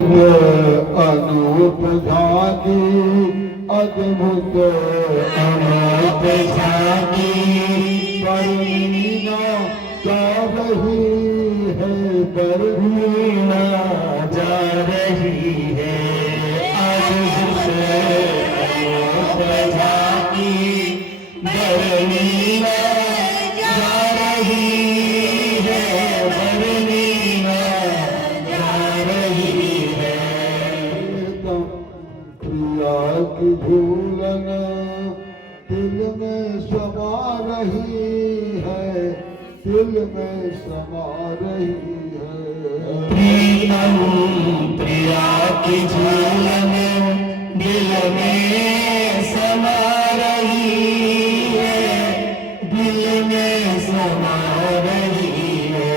अनूप झांकी अद्भुत अनूप झांकी बरमीना जा रही है, बरमीना जा रही है। अद्भुत अनूप झांकी बरमीना जा रही है, बरमीना जा रही है। प्रिया की झूलन दिल में समा रही है, दिल में समा रही है। प्रीतम प्रिया की झूलन दिल में समा रही है, दिल में समा रही है।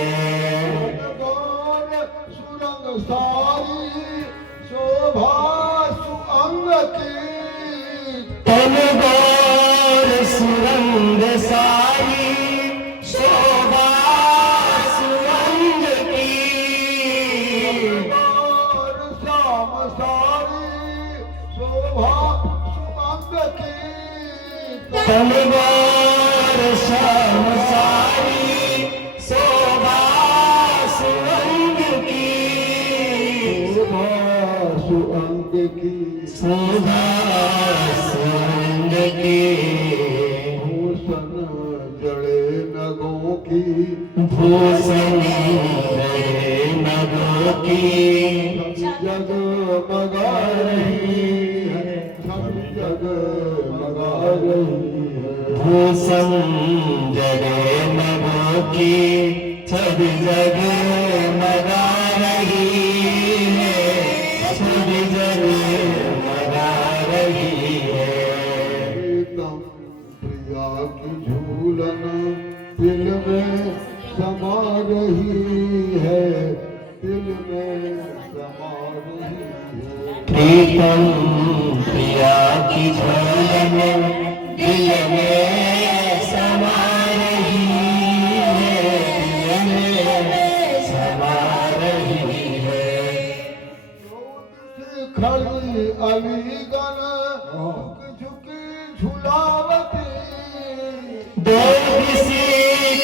सुरंग सारी शोभा सुअंग की, तनगौर सुरंग सारी शोभा सुअंग की, और श्याम सारी शोभा सुअंग की, तनगौर श्याम सारी शोभा सुअंग की, शोभा सुअंग की, शोभा सुअंग की। भूषण जड़े नगों की, भूषण जड़े नगों की, जगमगा रही है, जगमगा रही है। भूषण जड़े नगों की छब जगमगा रही है, छब जगमगा रही है। प्रीतम प्रिया की झूलन दिल में समा रही है, दिल में समा रही है। प्रीतम प्रिया की झूलन दिल में समा रही है, दिल में समा रही है। खड़ी अलीगढ़ झुकी झुलावती, देवी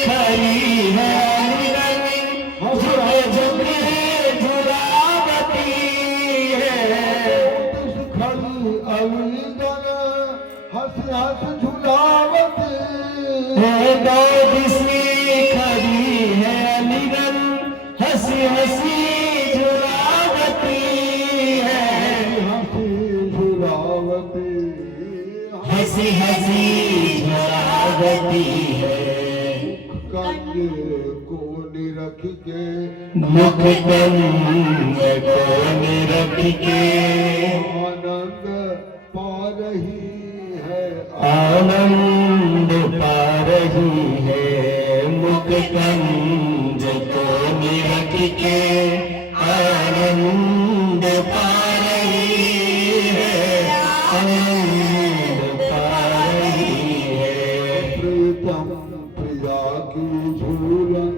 खड़ी है अलीगढ़ झुकी झुलावती है। खड़ी अलीगढ़ हंस हंस झुलावती है, देवी खड़ी है अलीगढ़ हंसी हंसी झुलावती है, हंसी झुलावती, हंसी हंसी झुलावती है। कंज को निरख के, मुख कंज को निरख के, आनंद पा रही है, आनंद पा रही है। मुख कंज को निरख के आनंद पा रही है, आनंद पा रही है। प्रीतम प्रिया की झूलन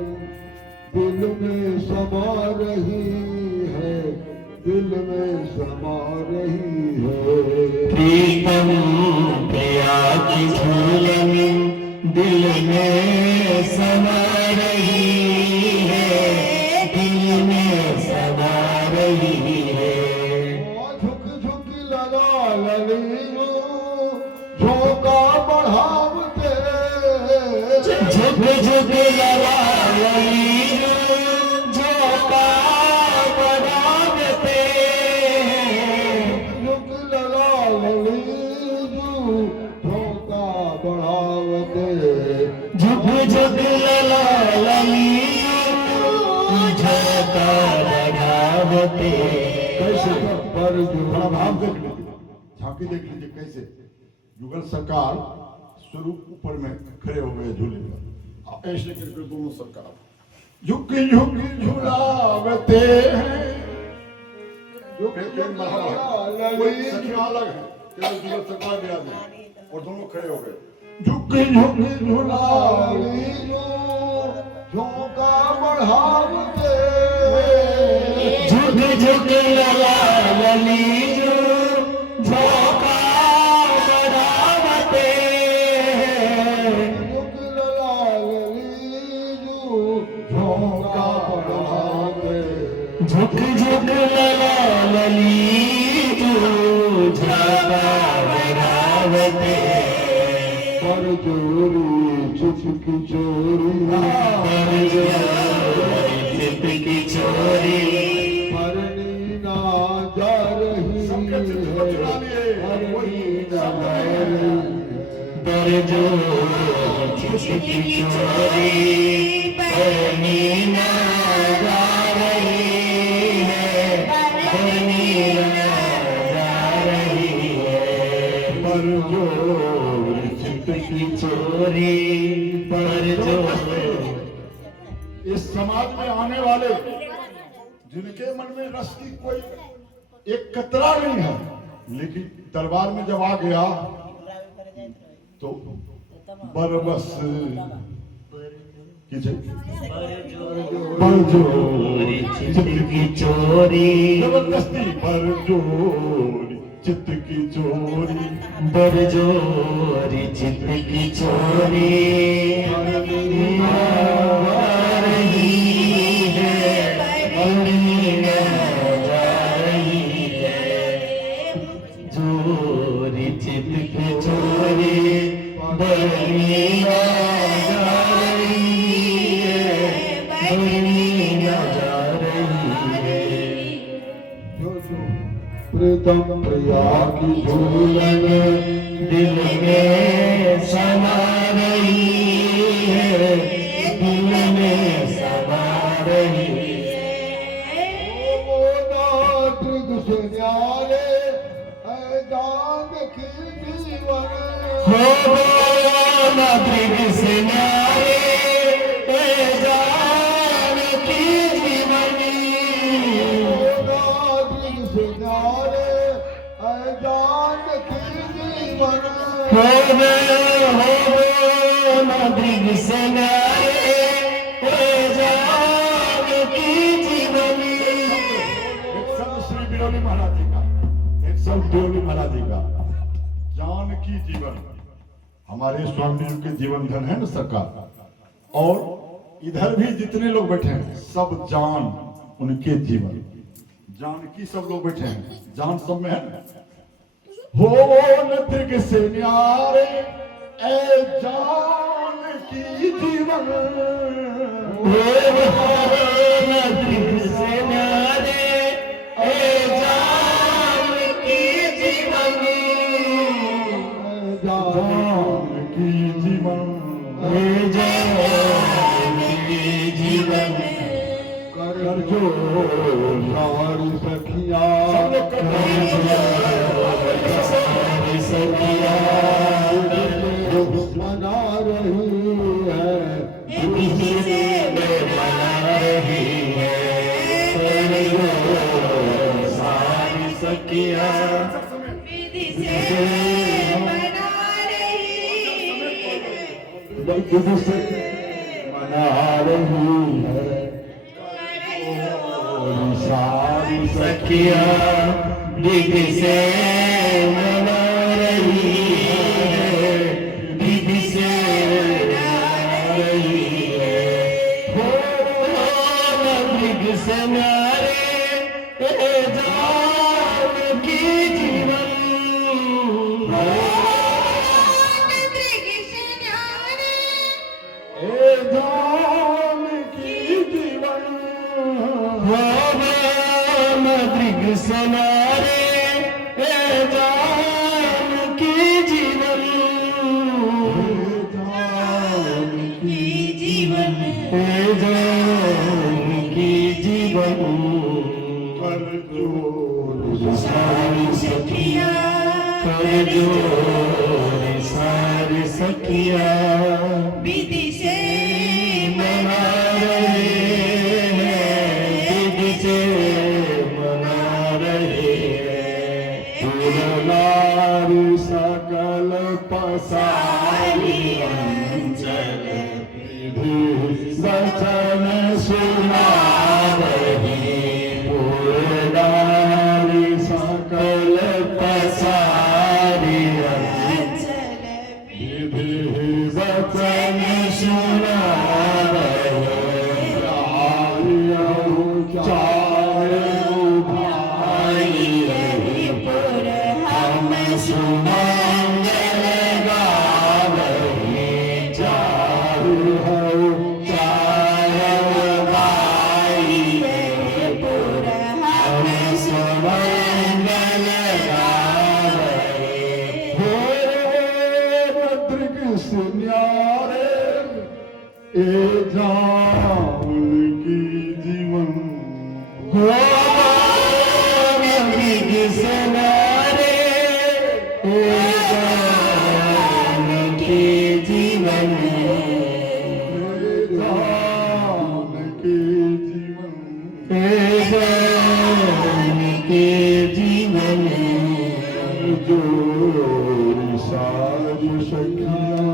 दिल में समा रही है, दिल में समा रही है। प्रीतम प्रिया की झूलन दिल में समा रही है, दिल में समा रही है। झुक झुक लगा ललीनो झोंका बढ़ावते, झुक झुक लगा ललीनो झोंका बढ़ावते, झुक लगा ललीनो झोंका बढ़ावते, झुक झुक लगा ललीनो झोंका बढ़ावते। कैसे पर जो भाव देख लीजिए, झांकी देख लीजिए कैसे युगल सरकार स्वरूप ऊपर में खड़े हो गए झूले पर, ऐसे करके दोनों सरकार झुकी झुकी झुलावते हैं। अलग है युगल सरकार भी आदमी और दोनों खड़े हो गए, झुकी झुकी झुलावती झोंका बढ़ावते, झुक झुक लला ललीजू झोंका बढ़ावते झुक लाल लीजू झोंका बढ़ावे झुक झुक लला ललीजू झोंका बढ़ावते पर जोरी चुपकी चोरी पर जोरी चुपकी चोरी परनी ना जा रही है परनी ना जा रही पर जोरी चुपकी चोरी परनी ना जा रही है परनी ना जा रही है पर जो की चोरी पर जो इस समाज में आने वाले जिनके मन में रस की कोई एक कतरा नहीं है, लेकिन दरबार में जब आ गया तो बरबस की की चोरी जबरदस्ती पर जोरी चित्त की चोरी बरजोरी चित्त की चोरी रही है परनी ना जा रही है जोरी चित्त की चोरी परनी ना जा रही है परनी ना जा रही है प्रीतम प्रिया की झूलन दिल में समा रही है दिल में समा रही है वो नाथ से न्यारे दान की जीवन हो मृग से न्यारे जान की जीवनी नाथ से न्यारे दान की जीवन हो मृग से न्यारे जान की जीवनी एक संत श्री बिरौली महाराज जी का, एक संत बिरौली महाराज जी का जान की जीवन हमारे स्वामी जी के जीवन धन है ना सरकार। और इधर भी जितने लोग बैठे हैं सब जान उनके जीवन जान की सब लोग बैठे हैं जान सब में है ना। हो नृग से न्यारे ए जान की जीवन मृग से न्यारे जान की जीवनी जान की जीवन जान की जीवन कर जो सारी सखिया सारी सखिया मना रही है विधि से मना रही है सारी सखिया विधि से मना रही विधि से मना रही है सारी सखिया विधि से मना रही है विधि से मना रही है हो मृग से न्यारे जान की जीवन मृग से न्यारे ए जान की जीवन मृग सनारे जान की जीवन जान की जीवन जान की जीवन कर जो सारी सखिया कर जो सारी सखिया विधि से मना रहे हैं विधि से मना रहे हैं नारी सकल सारी अंचल विधि वचन सुना रही पूर्ण जोरी सारी सखियां,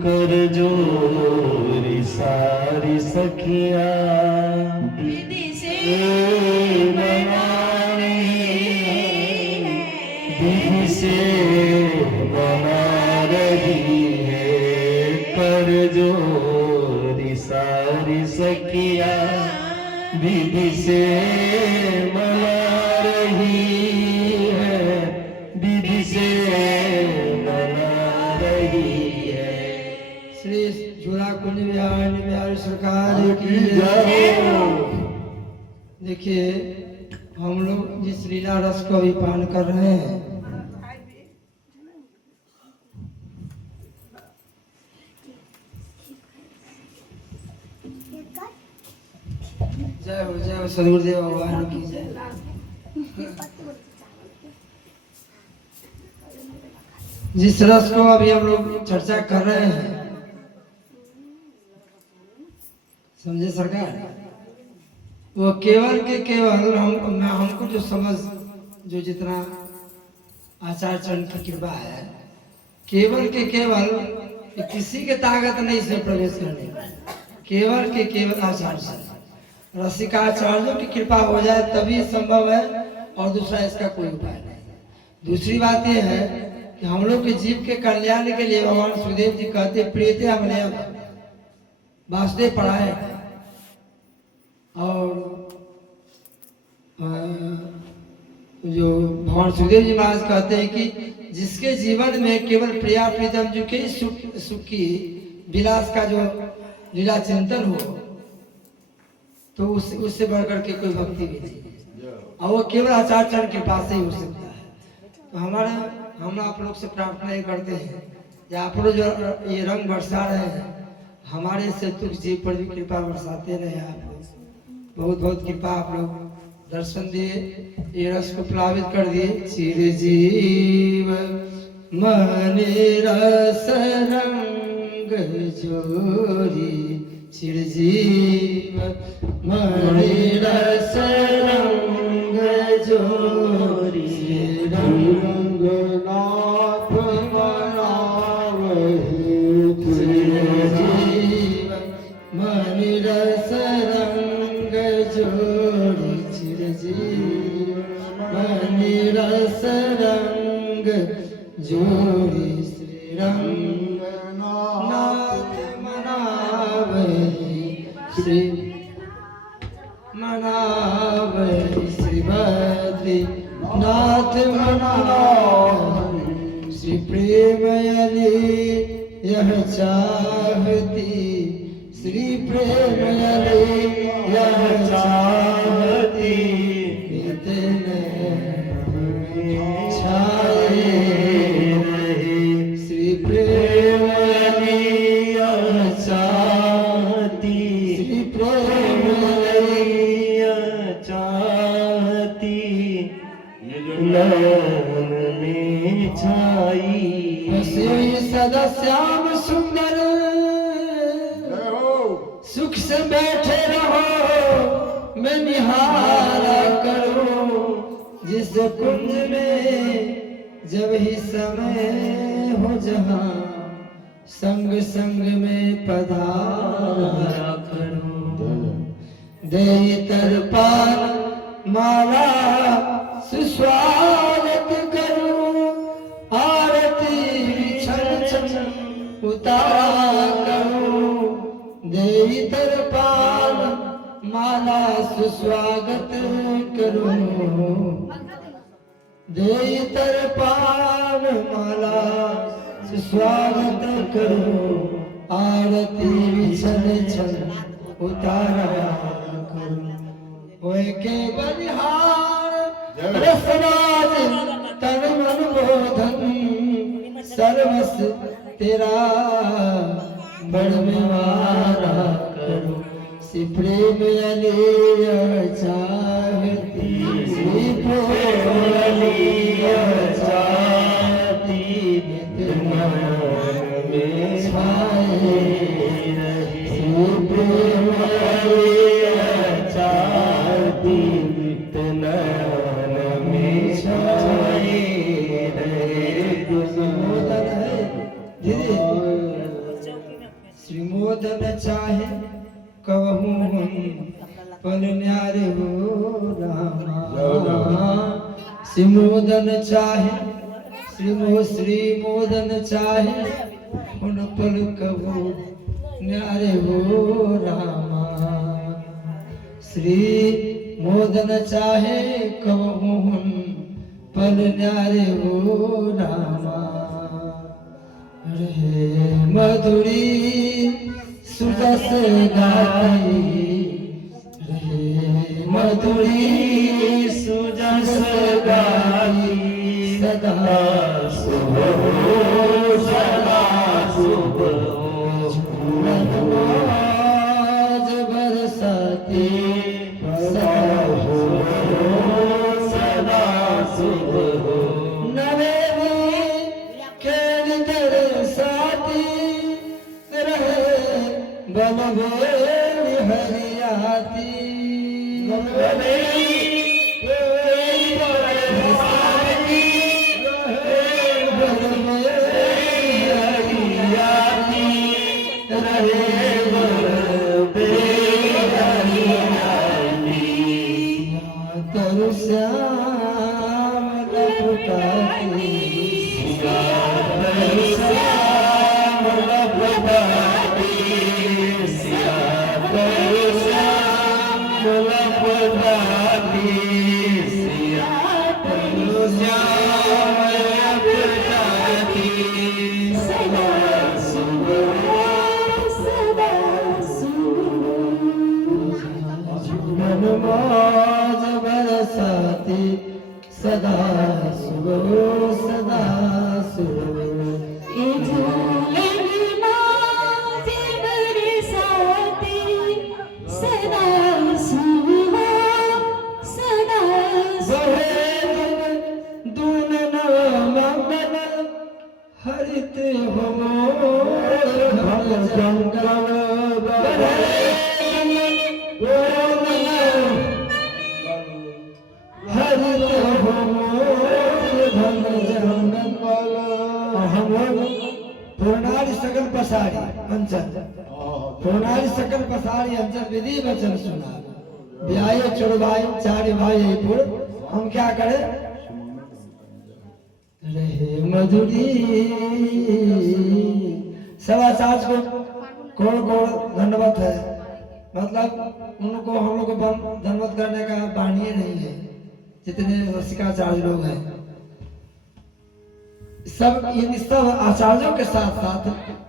कर जोरी सारी सखियां, विधि से मना रही है, विधि से मना रही है। कर जोरी सारी सखियां, विधि से मना रही है, विधि से मना रही है। श्री झूला कुंज बिहारी सरकार की की जय। जय। देखिए हम लोग जिस लीला रस को भी पान कर रहे हैं, जय हो सदगुरुदेव भगवान की जय। जिस रस को अभी हम लोग चर्चा कर रहे हैं, समझे सरकार, वो केवल के केवल हमको जो समझ, जो जितना आचार्य चरण की कृपा है, केवल के केवल किसी के ताकत नहीं से प्रवेश करने का, केवल के केवल आचार्य चरण, रसिकाचार्यों की कृपा हो जाए तभी संभव है, और दूसरा इसका कोई उपाय नहीं। दूसरी बात यह है कि हम लोग के जीव के कल्याण के लिए भगवान सुखदेव जी कहते प्रियते हमने वासुदेव पढ़ाए, और जो भगवान सुखदेव जी महाराज कहते हैं कि जिसके जीवन में केवल प्रिया प्रीतम जी के सुख की विलास का जो लीला चिंतन हो, तो उससे बढ़कर के कोई भक्ति भी नहीं, और वो केवल आचार्य चरण के पास ही हो सकता है। तो हम आप लोग से प्रार्थना ये करते हैं कि आप लोग जो ये रंग बरसा रहे हैं, हमारे से तुझ जीव पर भी कृपा बरसाते रहे। आप लोग बहुत बहुत कृपा, आप लोग दर्शन दिए, ये रस को प्लावित कर दिए। चिरजीव मन रस रंग जोरी, चिरजीव मन रस रंग जोरी, रंगनाथ बनावहि, चिरजीव मन रस रंग जोड़ी, चिरजीव मन रस रंग जोड़ी, श्री रंगनाथ मनावहि, श्री मनावहि, श्री बद्री नाथ मनावहि, श्री प्रेमयली यह चाहती, श्री प्रेमयली यह चाहती, इतने छाए रहे, श्री प्रेमयली यह चाहती, श्री प्रेमयली यह चाहती, नयन में छाई, हसी सदा श्याम सुंदर, जय हो। सुख से बैठे रहो, मैं निहारा करूं जिस कुंज में, जब ही समय हो जहां, संग संग में पधारा करूं। दे तरपान माला सुस्वागत करूं, आरती छन छन उतारा करूं। दे तरपान माला सुस्वागत करूं, दे तरपान माला सुस्वागत करूं, आरती छन छन उतारा करूं। ओए के बलिहार रसराज तन मन बोधन, सर्वस तेरा बड़ मेवारा करूं। श्री प्रेम अलिय चाहती, श्री प्रेम अलिय चाहती, मन में छाए रहे। श्री प्रेम अलिय चाहती, नयन में छाए रहे। श्री मोदन चाहे श्री मोदन चाहे उन पल कबू न्यारे हो रामा श्री मोदन चाहे कबू हुन पल न्यारे हो रामा रहे मधुरी सुजस गाती रहे मधुरी सुजस गाई सदा शुभ हो सदा शुभ हो आज बरसाती सदा शुभ हो सदा शुभ हो नवे खेल साथी रहे बलवे हरियाती तरु श्याम लपटाती मनमाज बरसाती सदा सुगो सदा सुगो हरित हो जंगल हरित हो जंगल पुरनारी सकल पसारी अंचल पुरनारी सकल पसारी अंचल विधि वचन सुना ब्याह चुड़वाई चार भाई पुर हम क्या करें रहे मधुरी सवा सास को कोड़ दंडवत है मतलब उनको हम लोग को दंडवत करने का बाणीय नहीं है जितने रसिकाचार्य लोग हैं सब इन सब आचार्यों के साथ साथ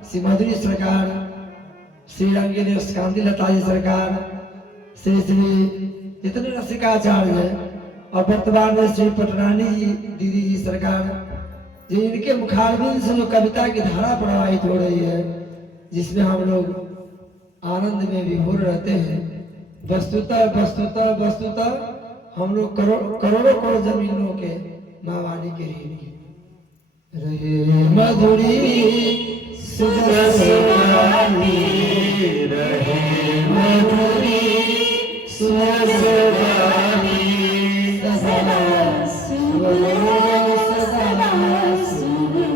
श्री मधुरी सरकार श्री रंगीली कांति लता जी सरकार श्री जितने रसिकाचार्य हैं और वर्तमान में श्री पटरानी जी दीदी जी सरकार जो इनके मुखारबिंद से जो कविता की धारा प्रवाहित हो रही है जिसमें हम लोग आनंद में विभोर रहते हैं वस्तुतः हम लोग करोड़ों जमीनों के मावानी के ऋणी रहे मधुरी सुजस गाई रहे मधुरी सुजस गाई सदा सुगो सदा सुगो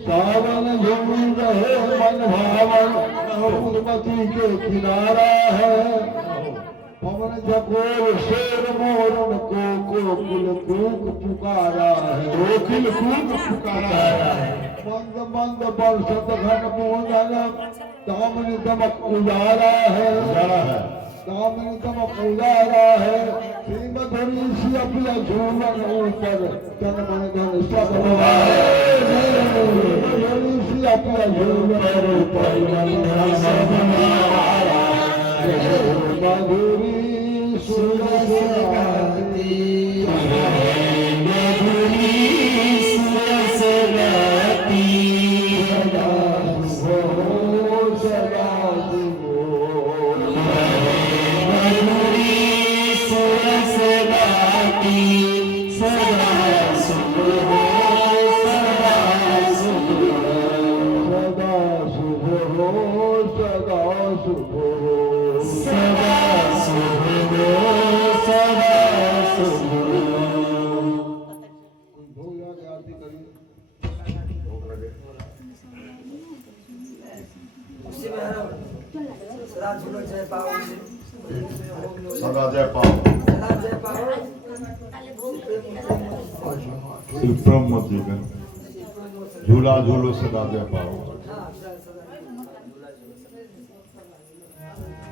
सावन झूम रहे मन भावन फूलमती के किनारा है पवन चकोर शेर मोरन को कोकिल कूक पुकारा है कोकिल कूक पुकारा है मंद मंद बरसत घन पूजन दामन दमक उजारा है दामन दमक उजारा है श्री मधुरी सी अपना झूलन ऊपर तन मन धन सब मधुरी सी अपना झूलन ऊपर मन धन सब मधुरी सुरस गाती मधुरी सुरस गाती सदा मधुरी सुरस गाती सदा शुभ हो सदा शुभ हो सदा शुभ हो सदा शुभ हो सदा शुभ हो सदा शुभ हो आरती करिए सदा झूलो जय पाओ सदा जय पाओ सदा जय पाओ श्री ब्रह्मति का झूला झूलो सदा जय पाओ।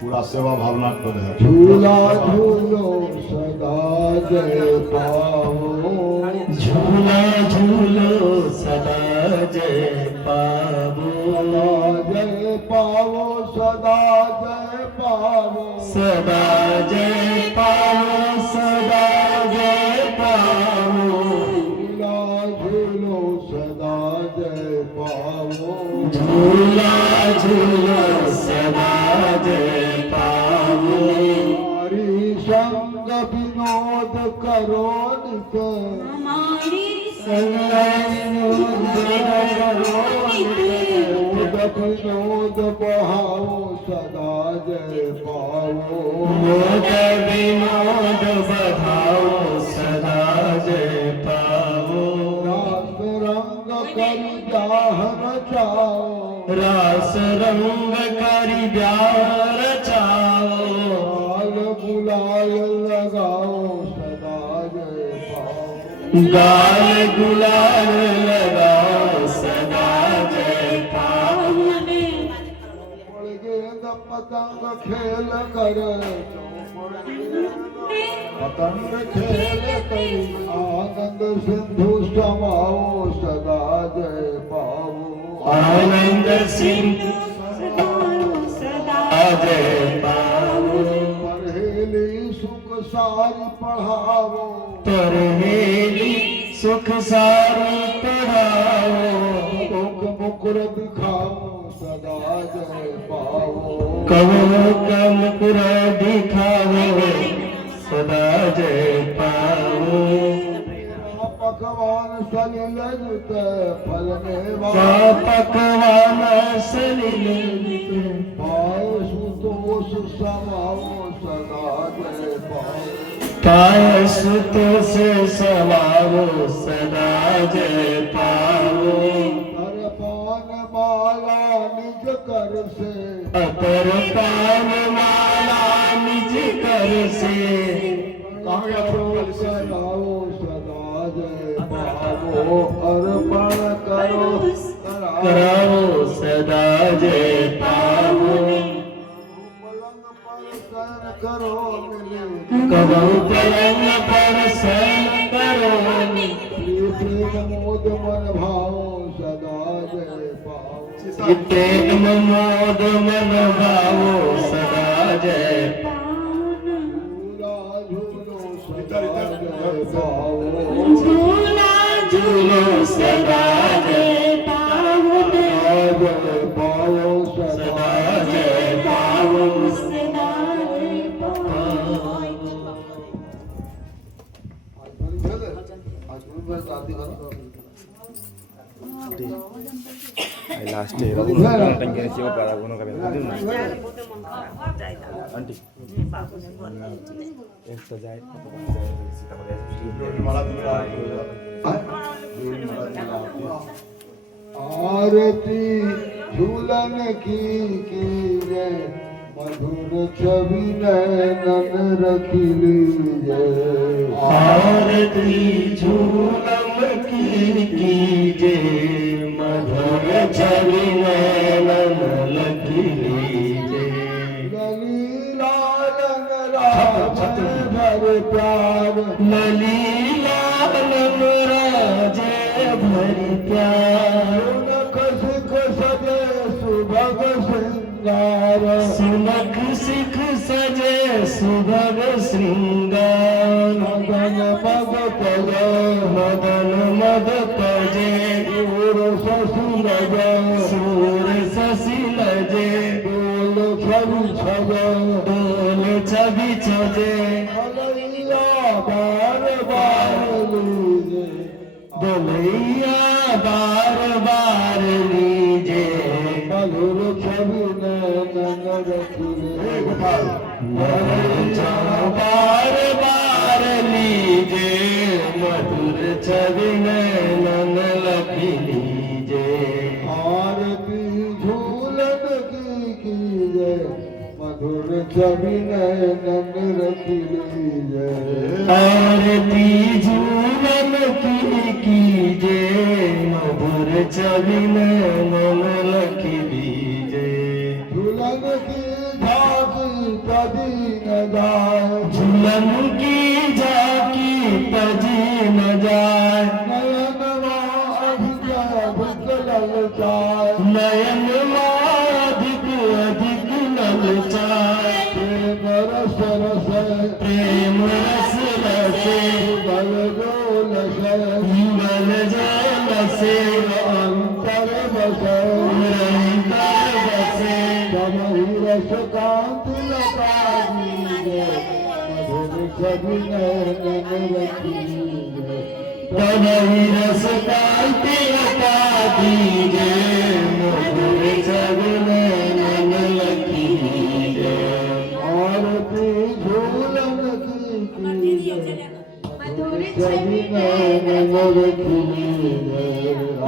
पूरा सेवा भावना कर है। झूला झूलो सदा जय पाओ, झूला झूलो सदा जय पावो, जय पाओ सदा जय पाओ, सदा जय पावो, सदा जय पावो, झूला झूलो सदा जय पाओ, झूला झूलो सदा जय पावो, हरि संग विनोद करो नित, विनोद बहाओ सदा जय पाओ, मोद विनोद बधाओ सदा जय पावो, रास रंग कर ब्याह रचाओ, रास रंग करि ब्याह रचाओ, लाल गुलाल लगाओ सदा जय पाओ, गाल गुलाल लगाओ सदा जय पाओ, गेंद पतंग खेल कर, पतंग खेल कर आनंद सिंधु समाओ सदा जय पाओ, आनंद सिंह सदा जय पाओ, परहेली सुख सारी पढ़ाओ, परहेली सुख सारी पढ़ाओ, मुख मुकुर दिखाओ सदा जय पाओ, कहो मुकुर दिखाओ सदा जय पाओ, पकवान सलिल जुत फल मेवा, पकवान सलिल पाए सुतोष समाओ सदा जय पाओ, पाय सुतोष समाओ सदा जय पाओ, हर पान माला निज कर से, अतर पान माला निज कर से, कराओ सदा जय पाओ, अर्पण करो कराओ सदा जय पाओ, पलंग पर शयन करो मिले, कबहु पलंग पर शयन करो, प्रेम मोद मन भाओ सदा जय पाओ, प्रेम मोद मन भावो सदा जय झूला झूलो सदा जय पाओ, झूला झूलो सदा जय पाओ, जय पाओ सदा सदा जय पाओ, लास्ट टंकी से para uno kami anti esto ya आरती झूलन की जय, मधुर छवि नैनन रखी लीजय, आरती झूलम कीजे, मधुर छवि नैनन लखी लीजे, ललीलालन राम भर प्यार, ललीलालन राजे भरि प्यार, सुनख सिख सजे सुभग श्रृंगार, सुनख सिख सजे सुभग श्रृंगार, मदन मद तजे मदन मद तजे, सूर ससुर जय, सूर शशि लजे, डोल छवि छजे, डोल छवि छजे, भलैया बार बार लीजे, बोलैया बार बार लीजे, मधुर छवि नैनन रखी बोलैया बार बार लीजे, मधुर छवि नैनन लखी लीजे, आरती झूलन की जय, मधुर छवि नैनन रखी कीजिए आरती झूलन की कीजे मधुर छवि नैनन लखी दीजे झूलन की झांकी कदी न जाए झूलन की झांकी तजी न जाए नयन अधिक अधिक ललचाए नयन अधिक अधिक ललचाए प्रेम रस रस प्रेम रस रसे बल जोल से युगल जल से अंतर बसे निरंतर बसे समही रस कांति लता दीजिए मधुर छवि नैनन रखीजिए तभी रस कांति लता दीजे मधुर छवि नैनन लखीजे आरती झूलन की कीजिए मधुर छवि नैनन रखीजिए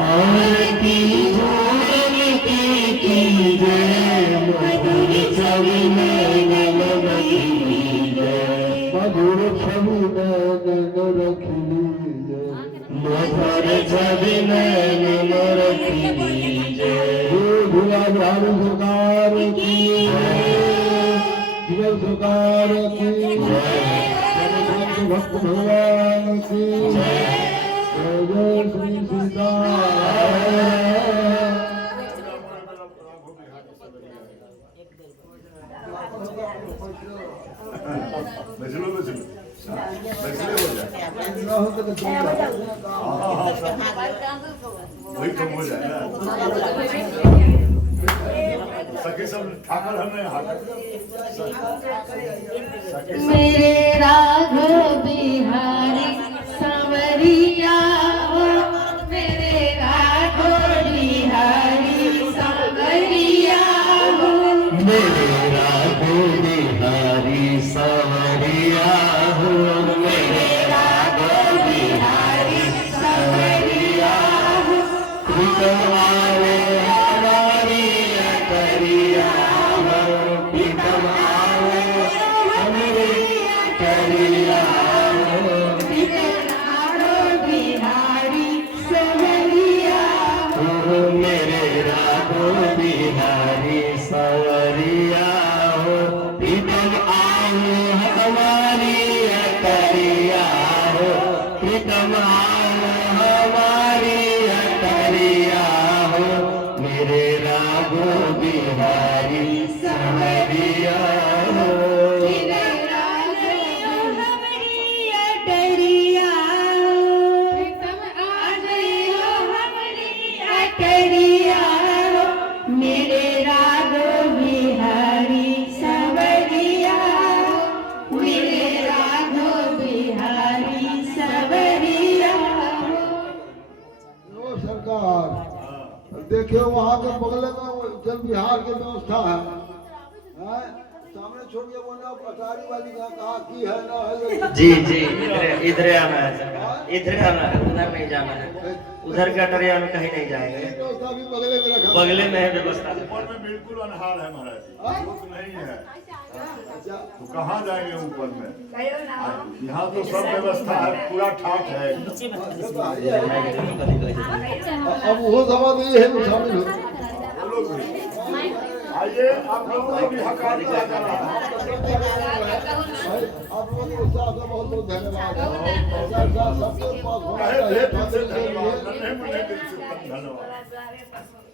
आरती झूलन की कीजे मधुर छवि नैनन लखीजे मधुर छवि नैनन रखीजिए मधुर छवि नैनन लखीजे भुला बिहारी सरकार की जय सरकार की जय भक्त भगवान की जय जय श्री सीताराम बचलो बचलो बचले हो जाए न हो तो वही कम हो जाए ना सके सब ठाकर हमें मेरे राघव बिहारी सांवरिया हो मेरे राघव बिहारी सांवरिया हो मेरे राघो बिहारी सांवरिया हो मेरे राघो बिहारी सांवरिया हो प्रीतमावे हमारी करिया हो प्रीतमावे हमारी करिया हो राघव बिहारी सांवरिया हो मेरे राघो बिहारी सांवरिया हो प्रीतम आओ हमारी करिया हो प्रीतम आओ हमारी करिया हो मेरे राघो बिहारी सांवरिया हो मेरे राघव बिहारी सांवरिया मेरे राघव बिहारी सांवरिया लो सरकार देखिए वहाँ के बगल में वो जल विहार की व्यवस्था है हैं? सामने छोड़ के बोला अटारी वाली कहा की है ना है जी जी इधर आना है सरकार इधर आना है उधर नहीं जाना है उधर गटरिया में कहीं नहीं जाएंगे व्यवस्था भी बगले में रखा बगले में है व्यवस्था ऊपर में बिल्कुल अनहार है महाराज जी रुक नहीं है अच्छा तो कहाँ जाएंगे ऊपर में यहाँ तो सब व्यवस्था है पूरा ठाक है अब वो दवा दी है तो शामिल हो बोलो भी। आइए आप लोगों को भी हकार दिया जा रहा है आप लोगों के साथ बहुत बहुत धन्यवाद है सबके पास होना कहे चाहिए दिल से के लिए धन्यवाद नन्हे मुन्ने दिल से धन्यवाद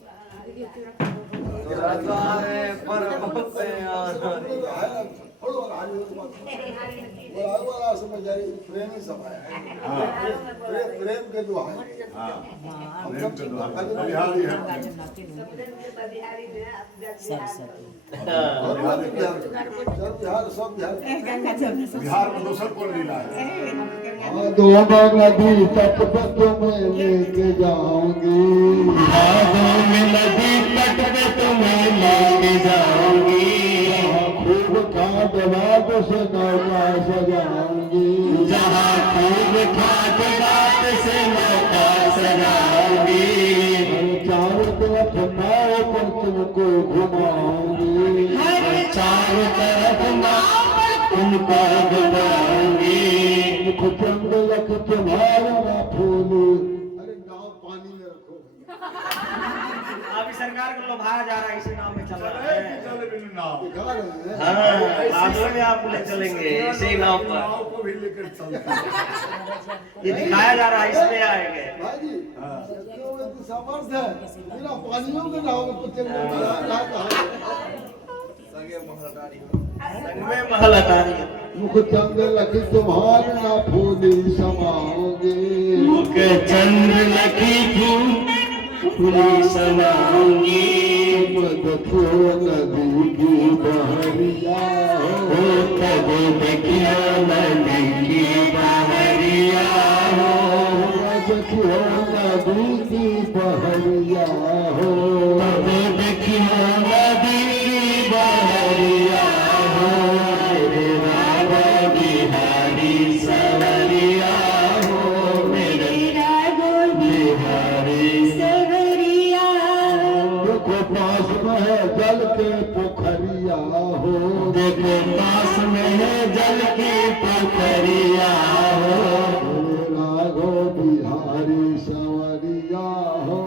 प्रेमी सभा है प्रेम के दुआ हाँ प्रेम के द्वारा बिहारी है बिहार सब बिहार बिहार में दूसर को लीला है दोनों नदी तट पर तुम्हें लेके जाऊंगी भादों में नदी तट पे तुम्हें लेके जाऊंगी खूब खाट बात से नौका सजाऊंगी जहाँ खूब ठाट बात से मौका सजाऊंगी चारों तरफ नाव पर तुमको घुमाऊंगी चारों तरफ नाव पर तुमको घुमाऊंगी अभी सरकार को लोभाया जा रहा है, इसी नाम में चल रहा है। चले बिनु नाव दिखा रहे हैं हाँ, बाद में आप ले चलेंगे इसी नाव पर। नाव को भी लेकर चलते ये दिखाया जा रहा है, इसमें आएंगे। भाई जी क्यों इतनी सामर्थ्य है बिना पानियों के नाव में चलने वाला संग में महल अटारी। मुख चंद लखी तुम्हारे ना फूली समाओगे मुख चंद्र लखी फूली समाऊंगी देखो नदी की बहरिया हो तब देखियो नदी की बहरिया हो देखो नदी की बहरिया हो तब देखियो नदी की बहरिया हो मेरे राघव बिहारी सवरिया हो मेरे बिहारी देखो पास में है जल के पोखरिया हो देखो पास में है जल की पोखरिया हो राघो बिहारी सवरिया हो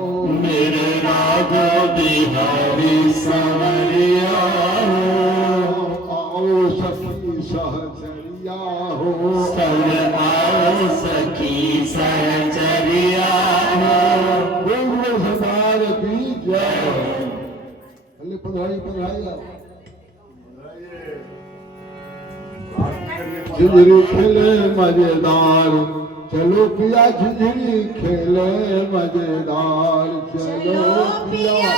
मेरे राघव बिहारी सवरिया हो आओ सखी सहचरिया हो सब आओ सखी सहचरिया हो गुरु सरदार की जय अरे पधाई पधाई झिझरी खेले मजेदार चलो पिया झिझरी खेले मजेदार चलो पिया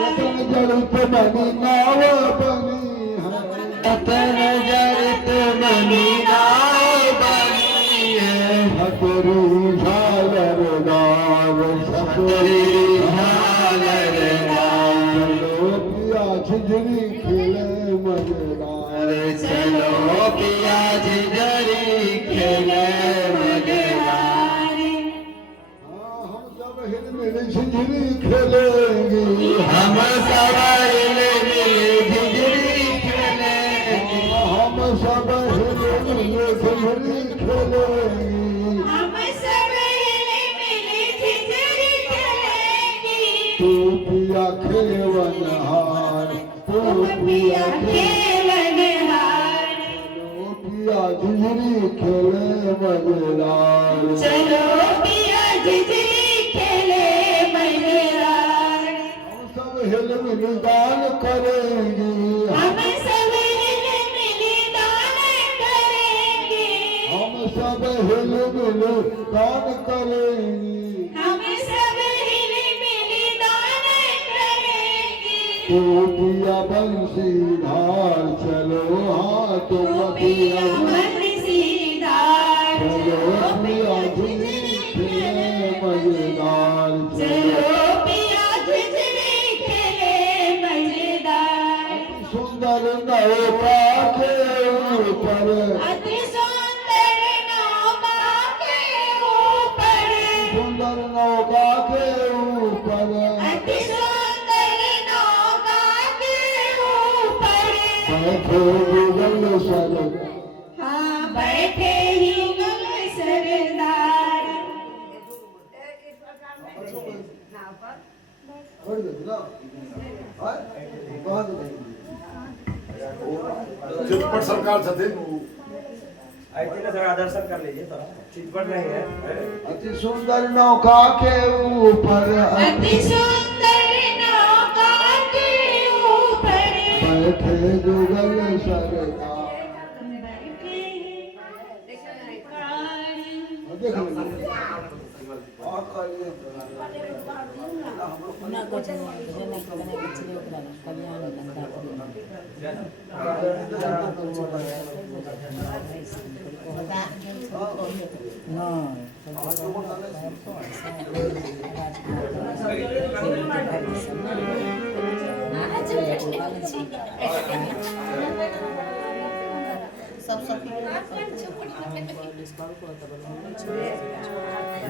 रतन जड़ित बनी नाव बनी है रतन जड़ित बनी नाव बनी है हतरी झालर दार हतरी झालर दार चलो पिया झिझरी खेले मजेदार चलो पिया झिझरी खेले मजेदार हम सब हिल मिल झिझरी खेलेंगे हम सब हिल मिल झिझरी खेलेंगे हम सब हिल मिल झिझरी खेलेंगे तू पिया खेवनहार तू पिया चलो पिया झिझरी खेले मजेदार चलो पिया झिझरी खेले मजेदार हम सब हिल मिल दान करेंगे हम सब हिल मिल दान करेंगे हम सब हिल मिल दान करेंगे हम सब हिल मिल दान करेंगे तू पिया बंसीधार चलो हाँ तुम पिया बंसीधार चलो पिया झिझरी खेले मजेदार चलो पिया झिझरी खेले मजेदार सुंदर नौका के ऊपर अति सुंदर नौका के ऊपर सुंदर नौका के ऊपर अति सुंदर नौका के ऊपर बैठे युगल सर हाँ बैठे ही गल सरदार चितपट सरकार छथिन ऐसे ना थोड़ा दर्शन कर लीजिए, थोड़ा चितपट नहीं है। अति सुंदर नौका के ऊपर अति सुंदर नौका के ऊपर बैठे युगल सरदार देख लीजिए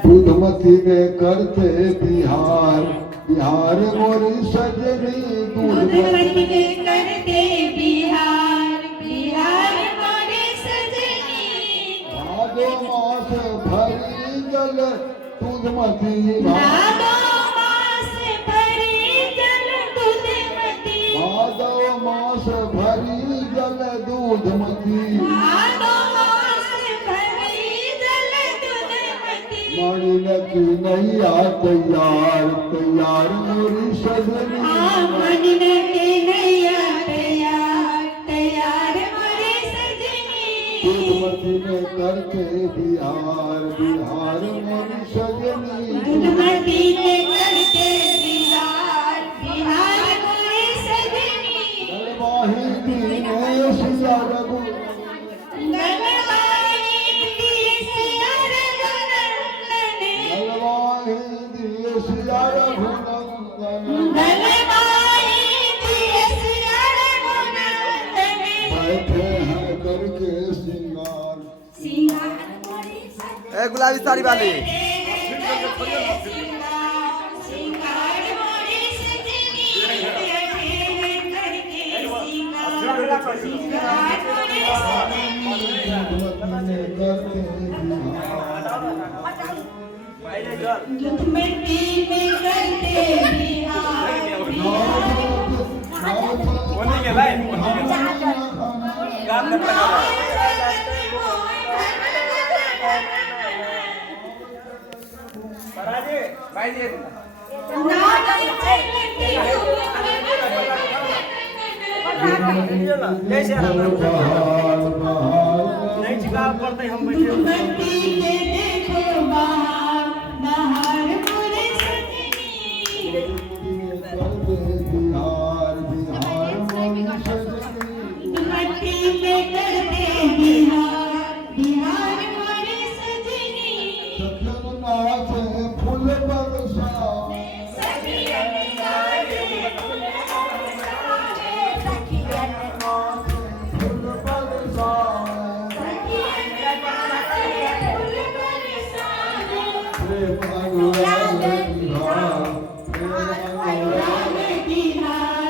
दूधमती में करते बिहार बिहार मोरी सजनी दूधमती में करते बिहार बिहार मोरे सजनी भादो मास भरी जल दूधमती भादो मास भरी जल दूधमती भादव मास भरी जल दूधमती भादो मास भरी जल दूधमती मानिन की नैया तैयार तैयार मोरी सजनी मन के नैया तैयार तैयार मोरे सजनी दूधमती में करके बिहार बिहार मोरी सजनी दूधमती ने करके बिहार बिहार मोरे सजनी गलवाही दीनेश या रघु गलवाई दिस रघुनंदन गलवाही दीनेश या रघुनंदन गलवाई दिस रघुनंदन बैठे हैं करके सिंगार सिंगार मोरे सजनी ए गुलाबी साड़ी वाली सिंगार मोरे सजनी बैठे हैं करके सिंगार सिंगार मोरे सजनी दूधमती में करके बिहार दूधमती में करके बिहार दूधमती के देखो बाहर बाहर मोरे सजनी बिहार बिहार मोरी सजनी दूधमती में करके बिहार बिहार मोरे सजनी सखन नाचे फूल बरसा सखियन गावे फूल बरसा प्रेम अनुराग बिहार प्रेम अनुराग बिहार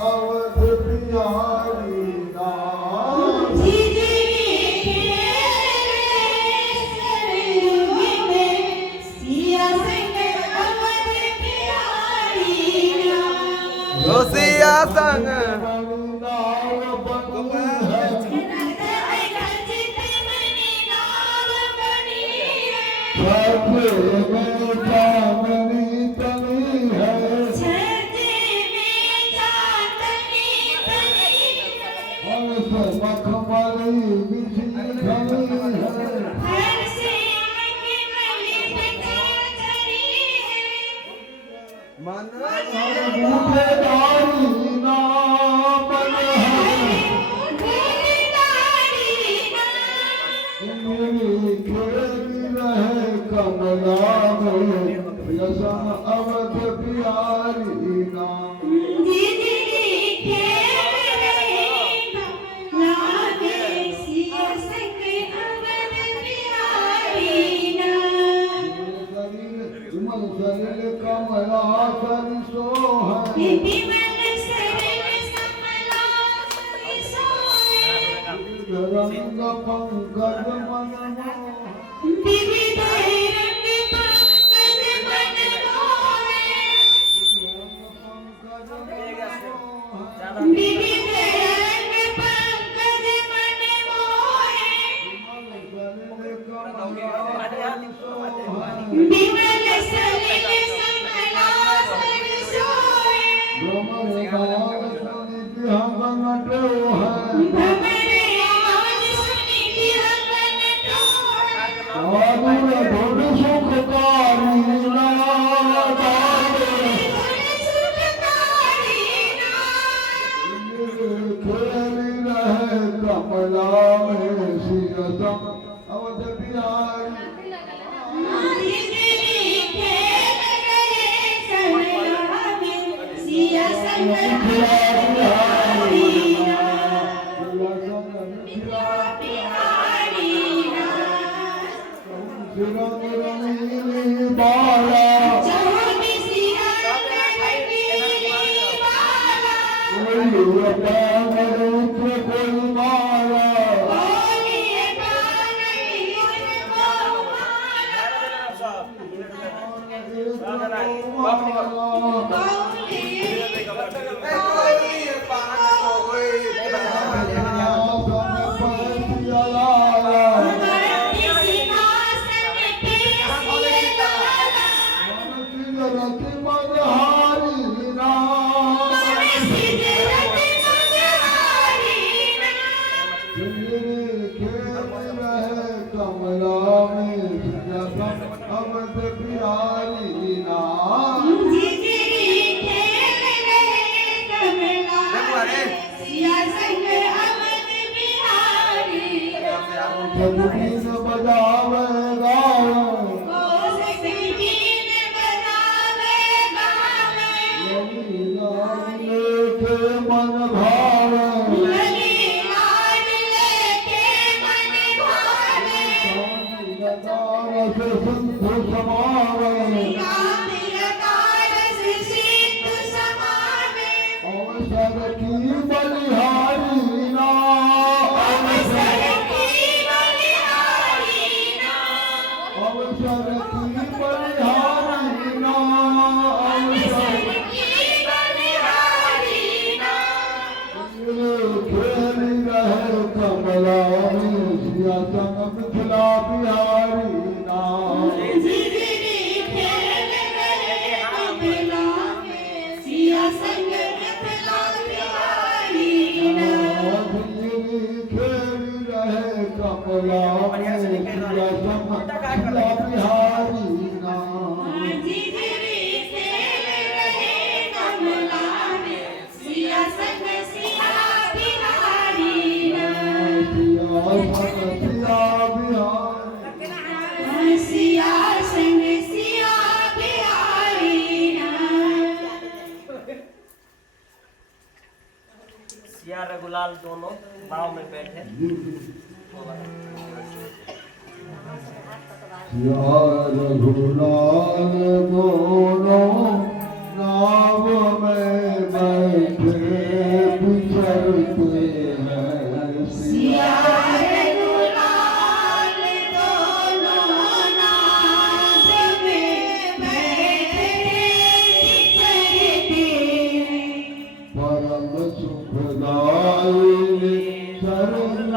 अवध बिहारी नाम रोसिया संग कमला में यसन अवध बिहारी नाम शरीर कमला सरिसो है रंग पंकज मन विमल सलिल समला सिया संग बिहारी सिया रघुलाल दोनों नाव में बैठे रघुलाल दोनों नाव में बैठे बिछड़ते हैं सिया रघुलाल दोनों नाव में बैठे बिछड़ते हैं परम सुखदायिनी शरण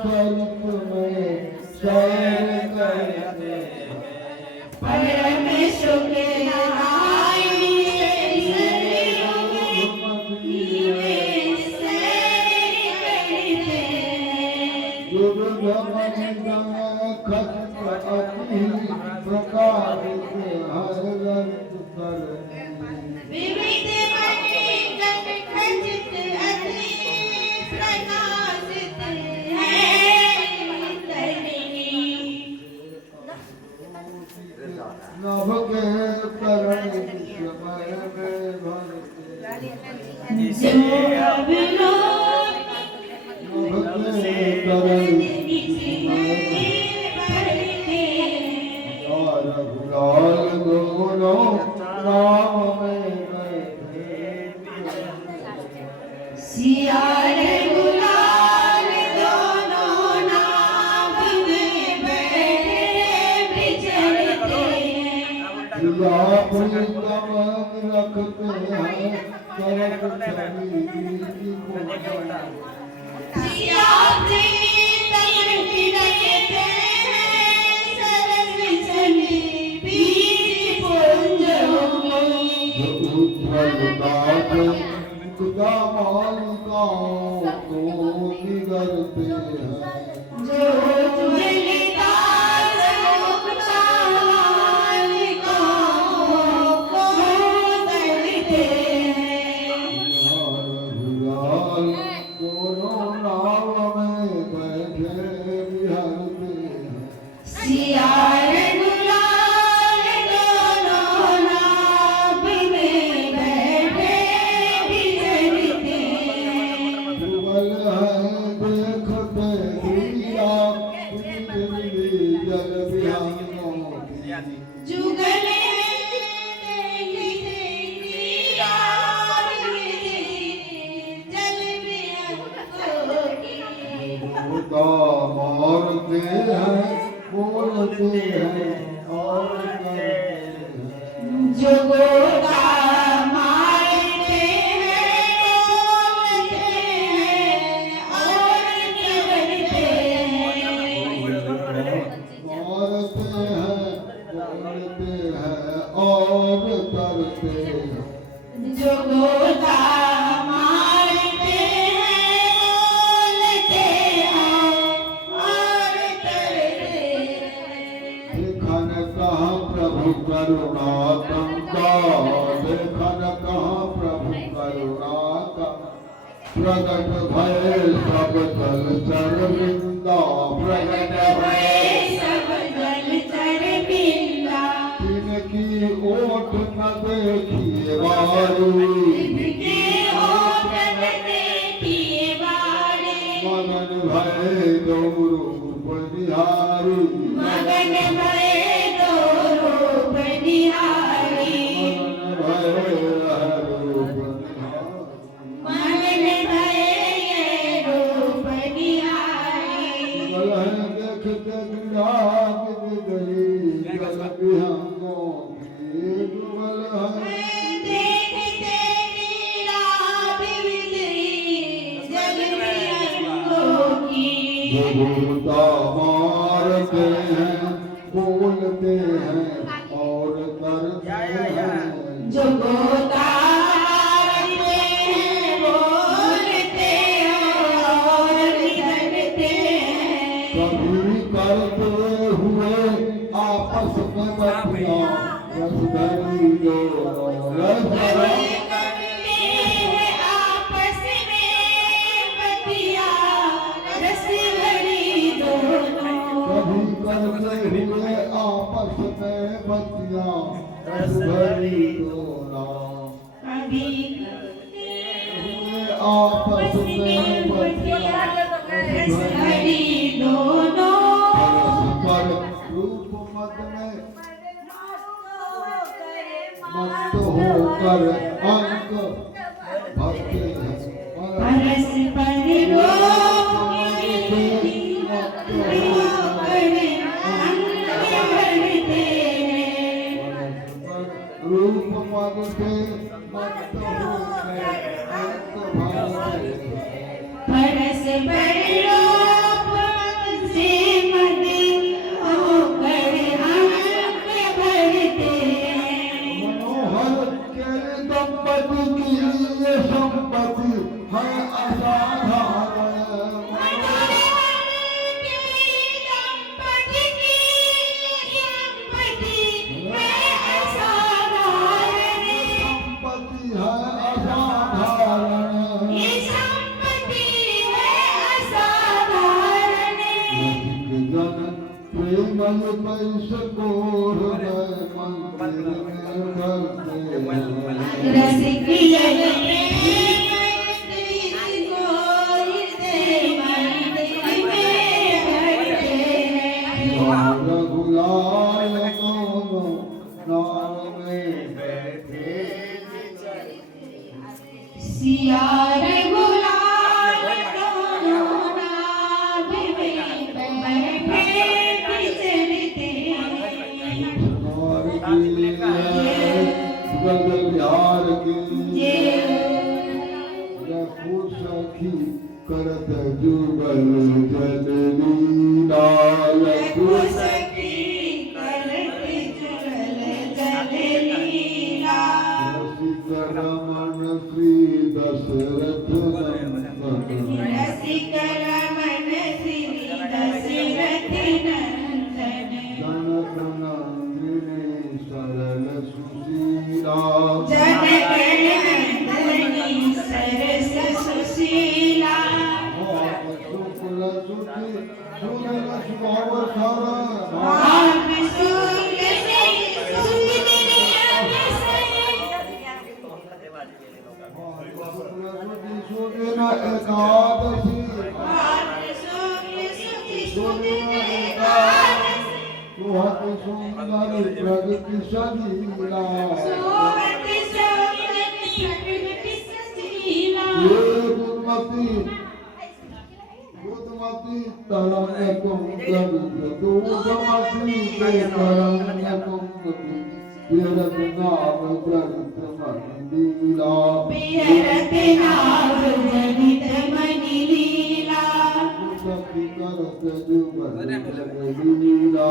शरीफ में शरण करते हैं परम सुखदायिनी विविध मणिगण खचित अति प्रकाशित है धरणी नभ के करण समय में भरते जो अवलोक नभ के करण रघुलाल दोनों नाम में बैठे सिया रघुलाल दोनों नाव में बैठे बिछड़ते हैं सिया प्रीतम रखते हैं करत छवि सिया प्रीतम रखते हैं सरस छवि बीच पुंज होगी खुदा मालिकाओं को निगरते हैं जो ललितास मुक्ता मालिकाओं को करते हैं रघुलाल दोनों नाव में बैठे बिहरते सिया रे गुलाल दोनों नाभ में बैठे बिचरते जुगल है देखते दुनिया पृथ्वी जल विहंगों की जुगल होता मारते हैं बोलते हैं और करते हैं जो गोता मारते हैं बोलते हैं और करते हैं मारते हैं बोलते हैं और करते हैं जो गोता मारते हैं बोलते हैं और करते हैं देखन कहाँ प्रभु करुणा तंका देखन कहाँ प्रभु करुणा का प्रगट भय सब जल चरविंदा प्रगट भय सब जल चर बिंदा तिनकी ओट न देखिए वारू के ओट न देखिए बारे मगन भय रूप निहारी मगन भय दो रूप निहारी मगन भय रूप निहारी मगन भय ये रूप निहारी गलहन देखते विराग विदई जल विहंगों की डुबल है देखते नीलाभ विदई जल विहंगों की भूता मारते हैं बोलते हैं और करते हैं जो गोता मारते हैं बोलते हैं और करते हैं कभी करते हुए आपस में बतिया रस धरी दोनों रस धरी करते हैं आपस में बतिया रस भरी दोनों कभी करते हुए आपस में बतिया रस भरी दोनों कभी हुए आपस में बतिया रस भरी दोनों पर रूप मत में मत होकर अंक भरते हैं परस पर रूप मत से मत होकर अंक भरते हैं परस पर से मदिन होकर अंक भरते हैं मनोहर के दंपति की ये संपत्ति है असाधारण संपत्ति है असाधारण रसिक जन प्रेमल पैस को हृदय मंदिर में भरते हैं रसिक रघुलाल दोनों नाम में बैठे सिया रे गुलाल दोनों नाभ में बैठे बिचरते और गगन बिहार की रखू सखी करत जुगल जननी लाल सखी करत जुगल जल लीला रसिक रमन श्री दशरथ नंदन रसिक रमन श्री दशरथ नंदन जनक नंदिनी सरल सुशीला जनक नंदनी सरस सुशीला शुक्ल सुखी सुनल सुभाव सारा सोहत सुंदर प्रगति सजीला सोहत सौंदर्य प्रगति सजीला ये गुणमती तरंग तुम दूधमती के तरंग तुम तीरथ नाम जनित मणि लीला पियरत नाव जनित मणि लीला सखी करत जुगल लीला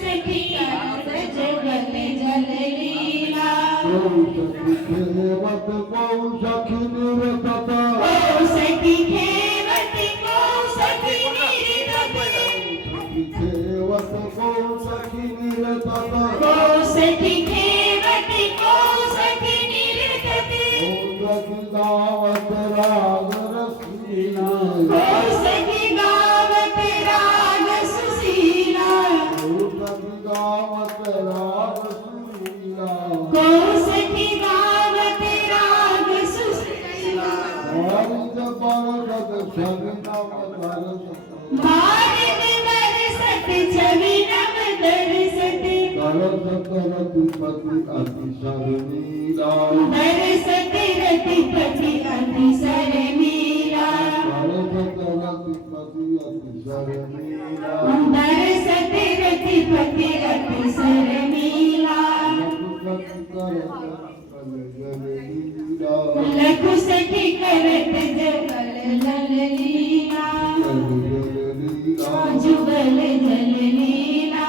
सखी करत जुगल जल लीला सखी खेवत बहु सखी निरतत ओ सखी खेवत को सखी निरतत सखी खेवत बहु सखी निरतत को सखी खेवत को सखी निरतत सखी गावत राग रसीला को सखी गावत राग सुशीला सखी गावत राग सुशीला को सखी गावत राग सुशीला हरि जबर जग शरणम भारत दरसत छवि नव दरसत करत रतिपति अतिशर नीला दरसत रतिपति अतिशर मीरा करत रतिपति अतिशर नीला दरसत रतिपति अतिशर मीरा लखु सखी करत जगल जल लीला जुगल जल लीला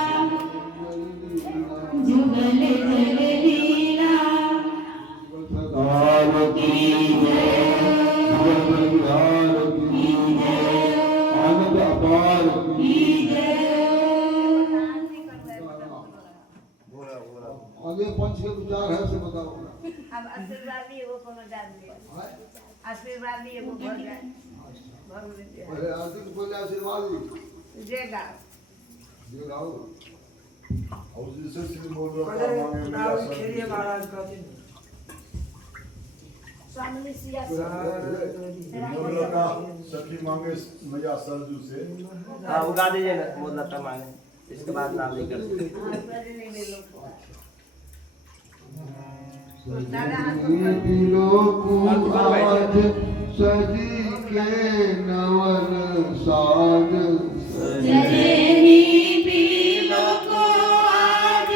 जुगल जल लीला आगे पंच के विचार है से बताओ अब आशीर्वाद भी वो कोनो डाल दिया आशीर्वाद भी वो भर जाए पहले आदित्य बोले आशीर्वाद देगा ये गाओ और जिसे सिंह बोल रहा था मांगे खेलिए महाराज कहते हैं स्वामी सिया बोलो का सखी मांगे मैया सरजू से हाँ उगा दीजिए ना वो लता मांगे इसके बाद नाम नहीं कर सकते आज सजी के नवन साज सजनी पीलो को आज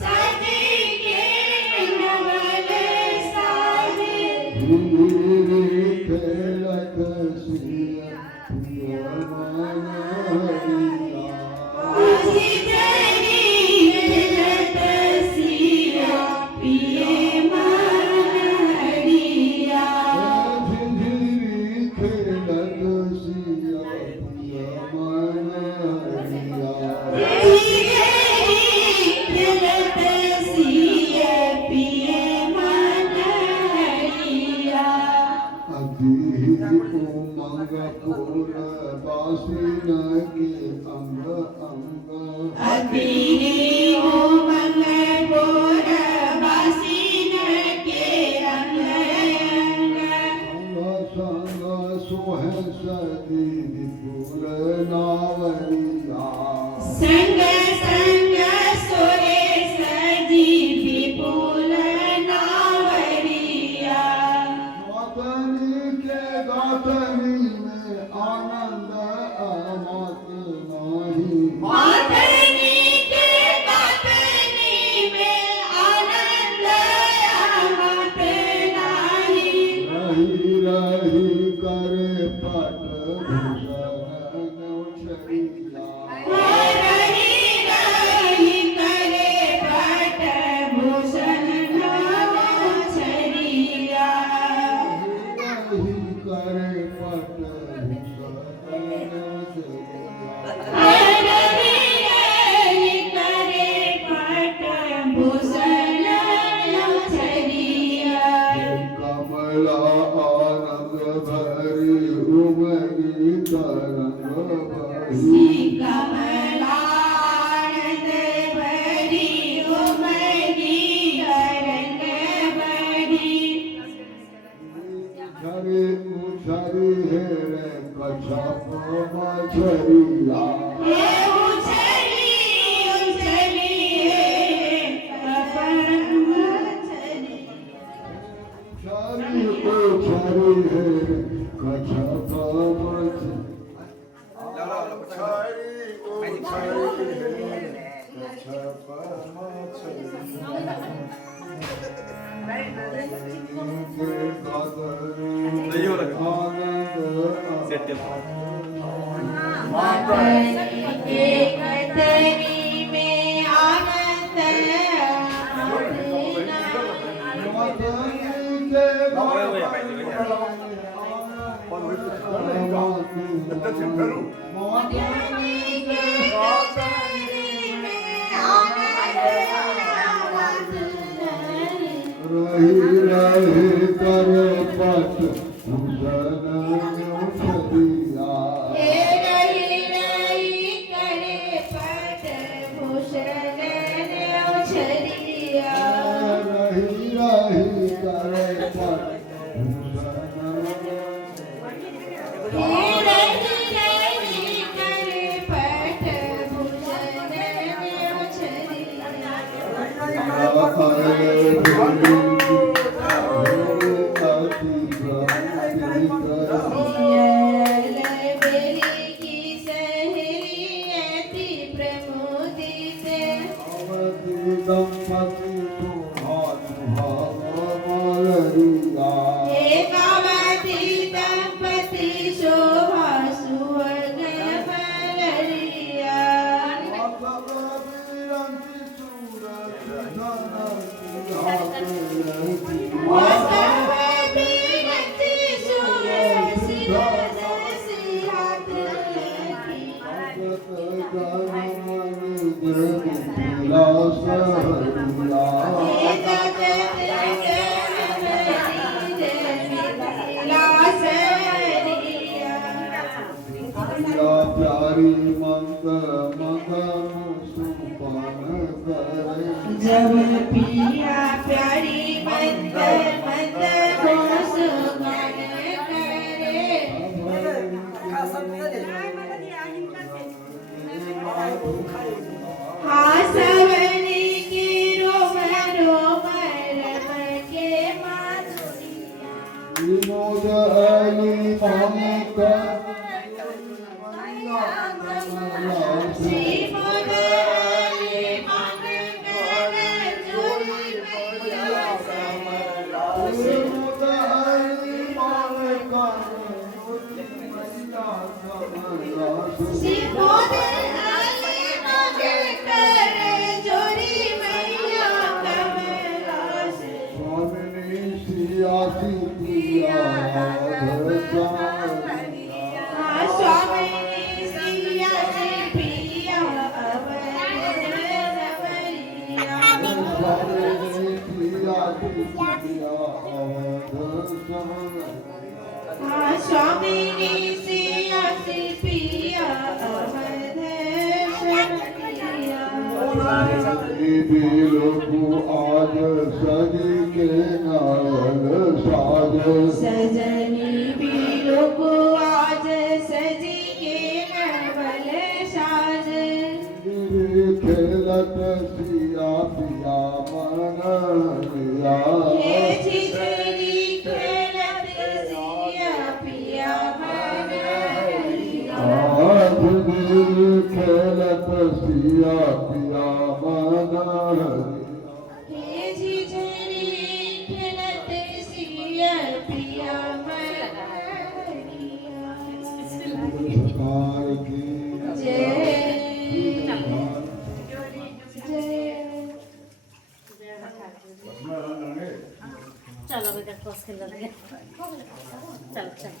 सजी के नवल साज खेलत सिया ओसी जरी लत सिया पिए मरिया झिझिरी खेलत सिया मन हरिया ओसी जरी लत सिया पिए मरिया अभी उमंग पूर बासिन के अंग अंग अति उमंग बोर बासीन के अंग संग संग सोहे सदी विपुर नावरिया संग संग सोए सजी विपुल नावरिया गातनी के गातनी में आनंद अमत नाही मातनी के गातनी में आनंद अमत नाही रही रही करे पट भूषण उछरिया रही रही कतरी में आनंद रही रही कर पट भूषण उठदिया रही रही करे पट भूषण उछरिया रही रही कर पट दंपति दंपति शोभा सुवर्ण मलरिया प्यारी मंद मदन सुपन करे जब पिया प्यारी मंद मंद सुमन करे हासवनी की रोम रोम रम के माधुरिया विनोद अली मानिक श्रीमद अली मन कर जोड़ी मैया विनोद अली मानिक श्रीमद अली मन कर जोड़ी मैया कमला से स्वामिनी सियासी पिया स्वामी सिया जी पिया अवध रमरिया स्वामी सिया जी पिया अवध आज सजी के नायल साज सजनी बीरो को आज सजी के नवल साज खेलत सिया पिया मन लिया हे छिछली खेलत सिया पिया मन लिया आज खेलत सिया पिया मन हे छिछली खेलत सिया पिया मन लिया सरकार की जय चलो बेटा क्रॉस खेल लगे चल चल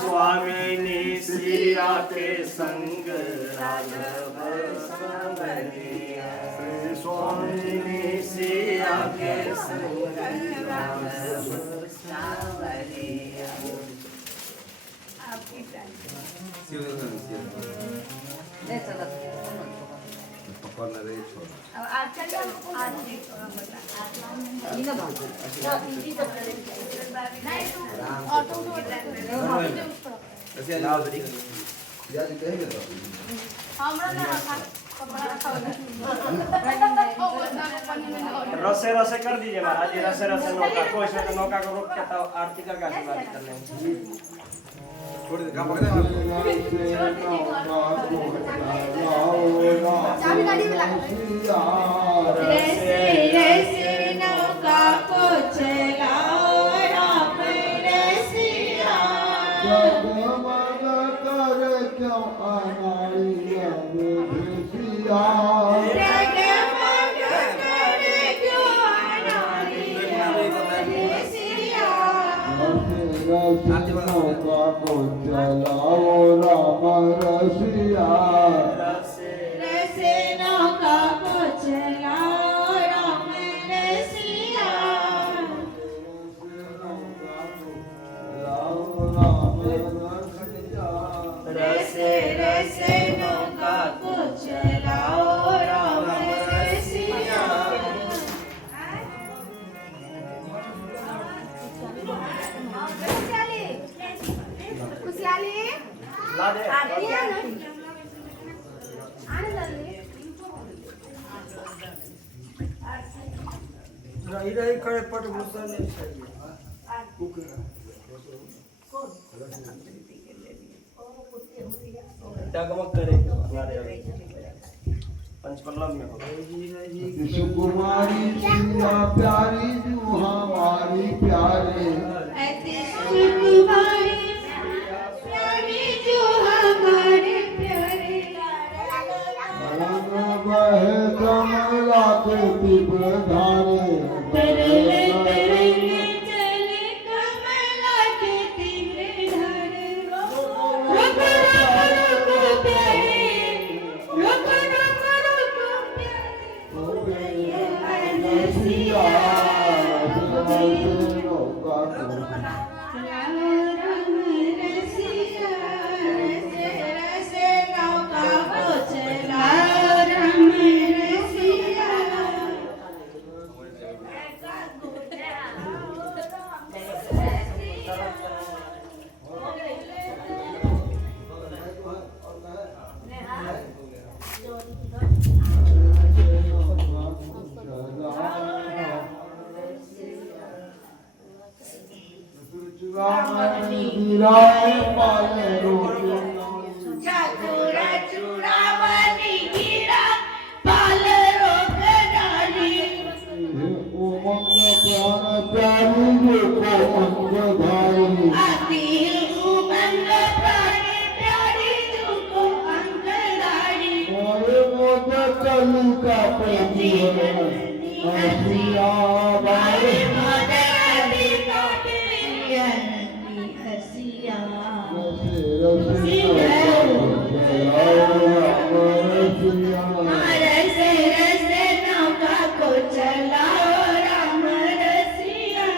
स्वामी सिया के संग राघव सांवरिया श्री स्वामी सिया के संग राघव सांवरिया अब आज चलिए आज रसे रसे कर दीजिए महाराज जी, रसे रसे नौका को, इसमें तो नौका को रोक के तो आरती का क्या बात कर रहे हैं। रसे रसे नौका को चलाओ राम रसिया। जगमग कर क्यों अनाड़ी अवधेसिया। जगमग करे क्यों अनाड़ी अवधेसिया। रसे रसे नौका को चलाओ राम रसिया। रसे नौका को चलाओ राम रसिया। रसे रसे नौका को चलाओ राम रसिया। ला दे रही करे पट घुसा नहीं चाहिए। जगमग करे पंचपल्लव में हो। सुकुमारी सिया प्यारी जो हमारी प्यारे। सुकुमारी प्यारी जो हमारे प्यारे। रंग बहे कमला के तीव्र धारे। तरले तरले चले कमला के तीव्र धारे। रुको रुको प्यारे, रुको रुको प्यारे। हो गई अनसिया, हो गई नौका को राम रसिया। रसे रसे नौका को चलाओ राम रसिया। गिराए पाले रोके। चतुरा चूड़ामणि गिरा पाल रोक डाली। उमंग प्राण प्यारी जो को अंगधारी। अति उमंग प्राणी प्यारी तुमको अंगदारी। मोरे मोद कली का प्रति हसिया बारे। मदरी काटे हसिया। रसे रसे नौका को चलाओ राम रसिया।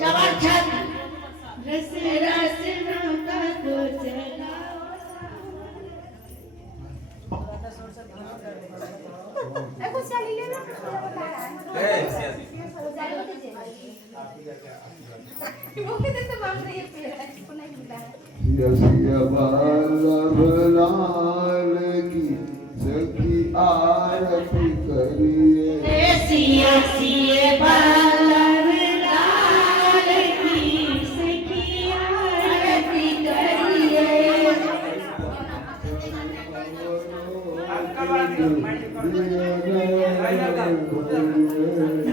जबरदस्त। रसे रसे नौका को चलाओ। सिया वल्लभ लाल की सखी आरती करिए। सिया सिया बालव लाल की सखी आरती करिए।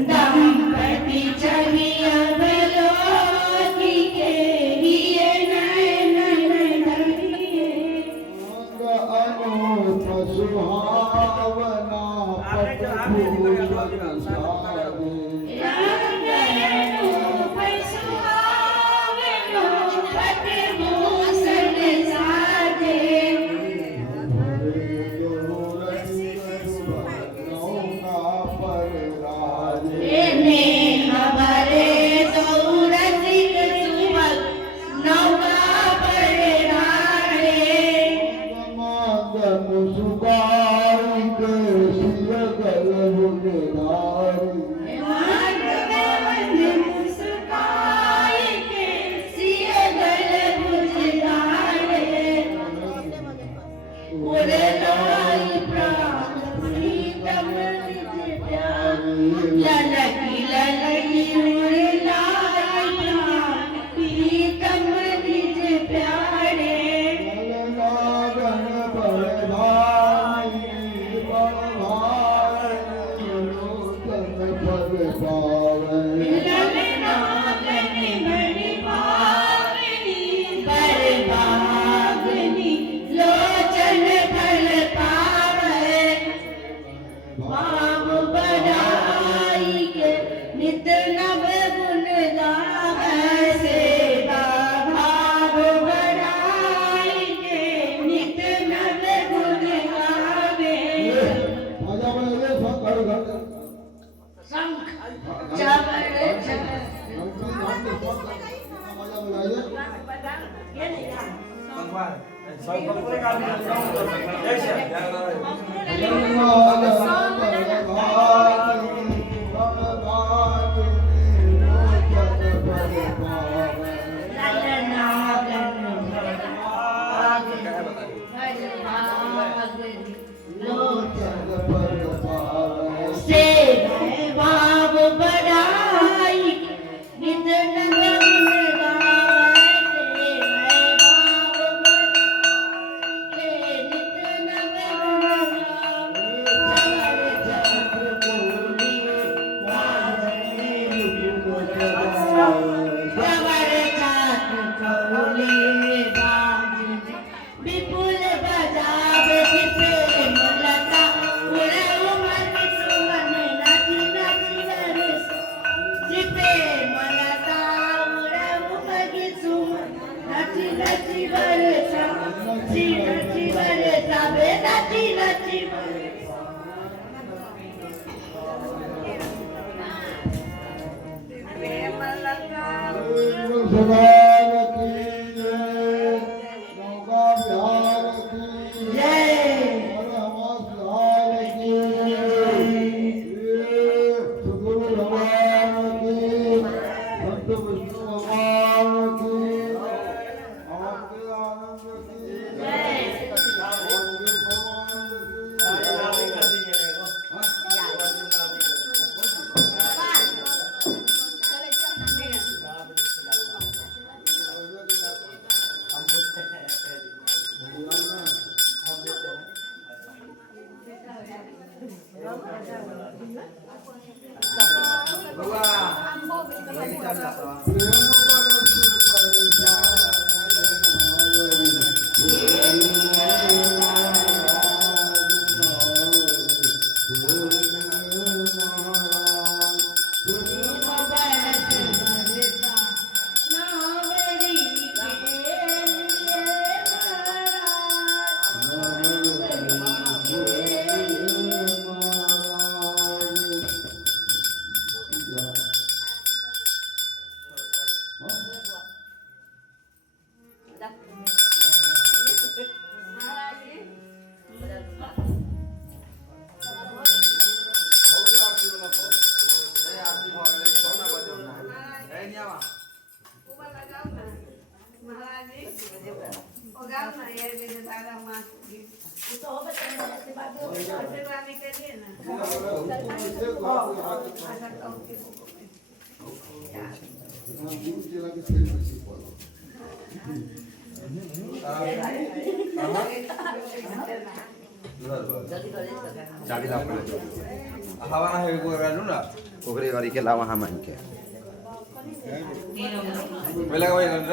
दंपति चलिया बलोकी के लिए नैन धरिए। अनूप सुहावन नित नव गुण गावे सेवा भाव बढ़ाएंगे नित नव गुण गावे आजा बोले शंकर घर शंख चावल आजा बुलाइए ये नहीं रहा से भाव बढ़ाई नित नव गुण गावे भाव बढ़ाई नित नव गुण गावे चक्र बोली विपुल बजाव प्रेम लता उड़े उमंग सुमन नाची नाची बरस प्रेम लता उड़े उमंग सुमन नाची नाची बरस नाची नाची बरस बे नाची नाची बरस भगवान की जय नौका बिहार की जय हमास बिहार की जय सदगुरु भगवान की संत विष्णु भगवान की आपके आनंद की जय आपके भगवान Oke, hari ke lawan hama ke. Bela kau yang